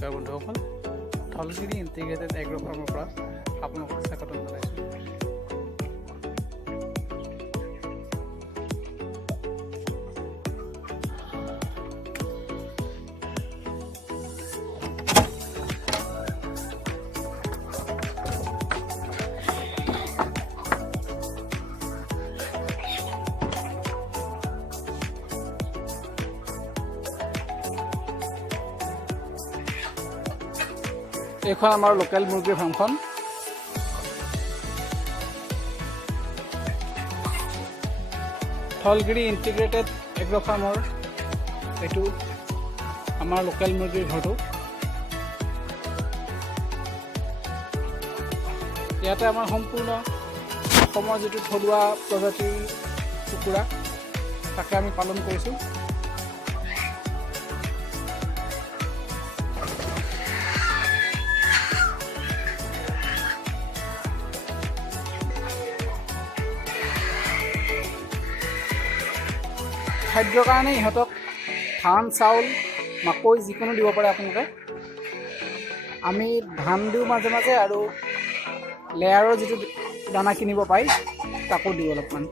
নমস্কাৰ বন্ধুসকল, ধলগিৰি integrated agro ফাৰ্মৰ পৰা আপোনালোকক স্বাগতম জনাইছোঁ। এইখন আমাৰ লোকেল মুৰ্গীৰ ফাৰ্মখন। ধলগিৰি ইণ্টিগ্ৰেটেড এগ্ৰ ফাৰ্মৰ এইটো আমাৰ লোকেল মুৰ্গীৰ ঘৰটো। ইয়াতে আমাৰ সম্পূৰ্ণ অসমৰ যিটো থলুৱা প্ৰজাতিৰ কুকুৰা তাকে আমি পালন কৰিছোঁ। খাদ্যৰ কাৰণে ইহঁতক ধান, চাউল, মাকৈ যিকোনো দিব পাৰে আপোনালোকে। আমি ধান দিওঁ মাজে মাজে আৰু লেয়াৰৰ যিটো দানা কিনিব পায় তাকো দিওঁ অলপমান।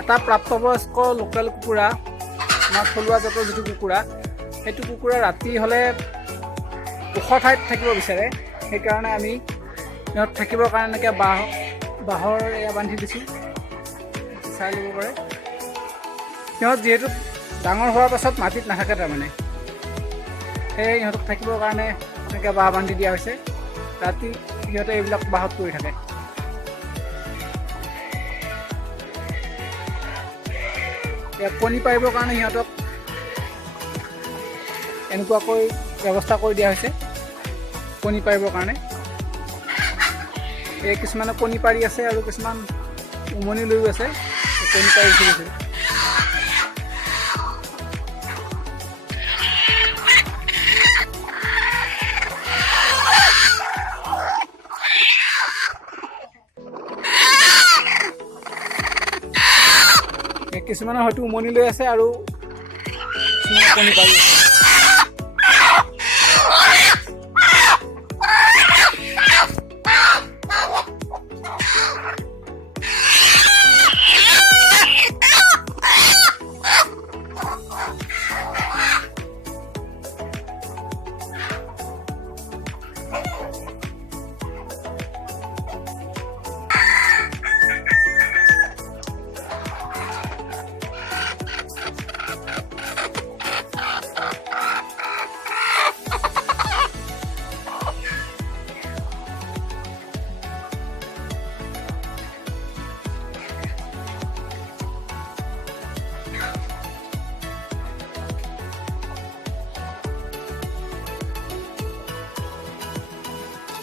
এটা প্ৰাপ্তবয়স্ক লোকেল কুকুৰা, আমাৰ থলুৱা জাতৰ যিটো কুকুৰা, সেইটো কুকুৰা ৰাতি হ'লে ওখ ঠাইত থাকিব বিচাৰে। সেইকাৰণে আমি সিহঁত থাকিবৰ কাৰণে এনেকৈ বাঁহৰ এয়া বান্ধি দিছোঁ, চাই ল'ব পাৰে। সিহঁত যিহেতু ডাঙৰ হোৱাৰ পাছত মাটিত নাথাকে, তাৰমানে সেয়ে সিহঁতক থাকিবৰ কাৰণে এনেকৈ বাঁহ বান্ধি দিয়া হৈছে। ৰাতি সিহঁতে এইবিলাক বাঁহত পৰি থাকে। কণী পাৰিবৰ কাৰণে সিহঁতক এনেকুৱাকৈ ব্যৱস্থা কৰি দিয়া হৈছে কণী পাৰিবৰ কাৰণে। এই কিছুমানে কণী পাৰি আছে আৰু কিছুমান উমনি লৈও আছে, কণী পাৰি উঠিছে। কিছুমানে হয়তো উমনি লৈ আছে আৰু কিছুমানে কণী পাৰি আছে।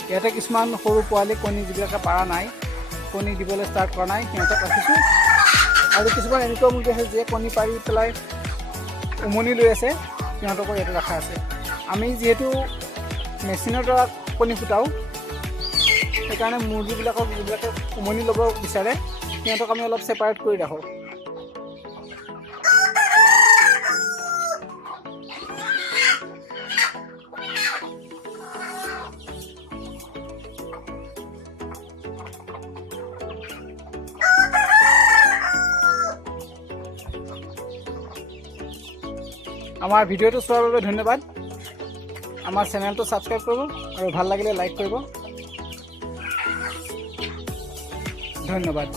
ইয়াতে কিছুমান সৰু পোৱালি কণী যিবিলাকে পাৰা নাই, কণী দিবলৈ ষ্টাৰ্ট কৰা নাই, সিহঁতক ৰাখিছোঁ। আৰু কিছুমান এনেকুৱা মুৰ্গী আছে যিয়ে কণী পাৰি পেলাই উমনি লৈ আছে, সিহঁতকো ইয়াতে ৰখা আছে। আমি যিহেতু মেচিনৰ দ্বাৰা কণী ফুটাওঁ, সেইকাৰণে মুৰ্গীবিলাকক যিবিলাকে উমনি ল'ব বিচাৰে সিহঁতক আমি অলপ ছেপাৰেট কৰি ৰাখোঁ। আমাৰ ভিডিঅ'টো চোৱাৰ বাবে ধন্যবাদ। আমাৰ চেনেলটো ছাবস্ক্ৰাইব কৰিব আৰু ভাল লাগিলে লাইক কৰিব। ধন্যবাদ।